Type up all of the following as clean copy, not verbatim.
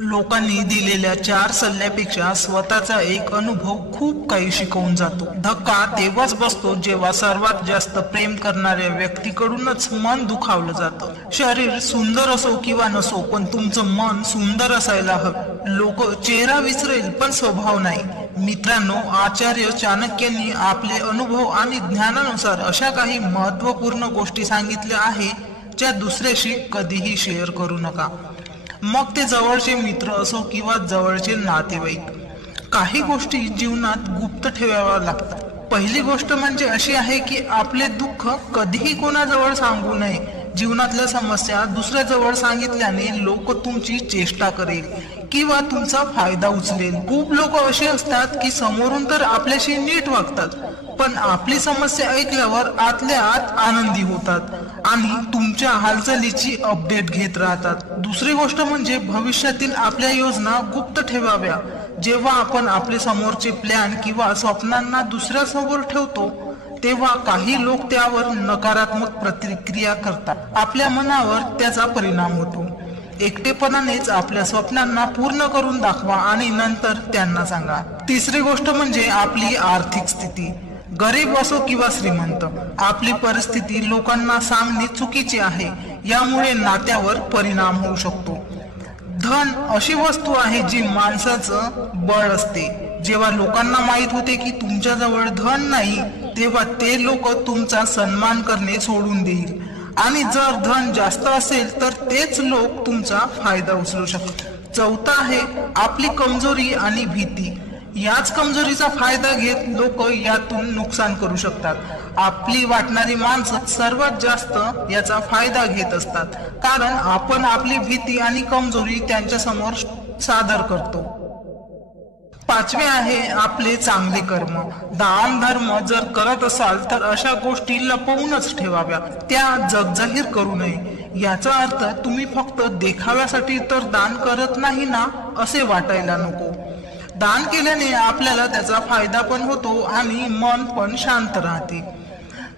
लोकांनी दिलेल्या 4 सल्ल्यापेक्षा स्वतःचा एक अनुभव खूप काही शिकवून जातो। धक्का तेव्हाच बसतो जेव्हा सर्वात जास्त प्रेम करणाऱ्या व्यक्तीकडूनच मन दुखावलं जातं। शरीर सुंदर असो किंवा नसो, पण तुमचं मन सुंदर असायला हवं। लोक चेहरा विसरेल पण स्वभाव नाही। मित्रांनो, आचार्य चाणक्यांनी आपले अनुभव आणि ज्ञानानुसार अशा काही महत्त्वपूर्ण गोष्टी सांगितल्या आहेत ज्या दुसऱ्याशी कधीही शेअर करू नका, मग ते जवळचे मित्र असो किंवा जवळचे नातेवाईक। काही गोष्टी जीवनात गुप्त ठेवाव्या लागतात। पहिली गोष्ट म्हणजे अशी आहे की आपले दुःख कधीही कोणाजवळ सांगू नये। जीवनातल्या समस्या दुसऱ्याजवळ सांगितल्याने लोक तुमची चेष्टा करेल किंवा तुमचा फायदा उचलेल। खूप लोक असे असतात की समोरून तर आपल्याशी नीट वागतात, पण आपली समस्या ऐकल्यावर आतल्या आत आनंदी होतात आणि तुमच्या हालचालीची अपडेट घेत राहतात। दुसरी गोष्ट म्हणजे भविष्यातील आपल्या योजना गुप्त ठेवाव्या। जेव्हा आपण आपले समोरचे प्लॅन किंवा स्वप्नांना दुसऱ्यासमोर ठेवतो तेव्हा काही लोक त्यावर नकारात्मक प्रतिक्रिया करतात। आपल्या मनावर त्याचा परिणाम होतो। एकटेपणानेच आपल्या स्वप्नांना पूर्ण करून दाखवा आणि नंतर त्यांना सांगा। तिसरी गोष्ट म्हणजे आपली आर्थिक स्थिती। गरीब असो किंवा श्रीमंत, आपली परिस्थिती लोकांना सांगणे चुकीचे आहे। यामुळे नात्यावर परिणाम होऊ शकतो। धन अशी वस्तू आहे जी माणसाचं बळ असते। जेव्हा लोकांना माहित होते की तुमच्याजवळ धन नाही, तेव्हा ते लोक तुमचा सन्मान करणे सोडून देईल आणि जर धन जास्त असेल तर तेच लोक तुमचा फायदा उचलू शकतात। चौथा आहे आपली कमजोरी आणि भीती। याच कमजोरीचा फायदा घेत लोक यातून नुकसान करू शकतात। आपली वाटणारी माणसं सर्वात जास्त याचा फायदा घेत असतात, कारण आपण आपली भीती आणि कमजोरी त्यांच्या समोर सादर करतो। पाचवे आहे आपले चांगले कर्म। दान धर्म जर करत असाल तर अशा गोष्टी लपवूनच ठेवाव्या, त्या जगजाहीर करू नये। याचा अर्थ तुम्ही फक्त देखाव्यासाठी तर दान करत नाही ना असे वाटायला नको। दान केल्याने आपल्याला त्याचा फायदा पण होतो आणि मन पण शांत राहते।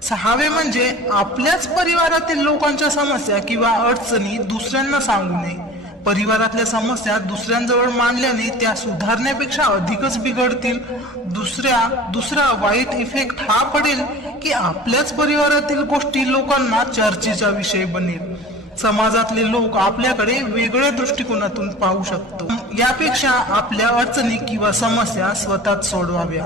सहावे म्हणजे आपल्याच परिवारातील लोकांच्या समस्या किंवा अडचणी दुसऱ्यांना सांगू नये। परिवारातल्या समस्या दुसऱ्यांजवळ मांडल्याने त्या सुधारण्यापेक्षा अधिकच बिघडतील। दुसरा वाईट इफेक्ट हा पडेल की आपल्याच परिवारातील गोष्टी लोकांना चर्चेचा विषय बनेल। समाजातले लोक आपल्याकडे वेगळ्या दृष्टिकोनातून पाहू शकतो। यापेक्षा आपल्या अडचणी किंवा समस्या स्वतःच सोडवाव्या।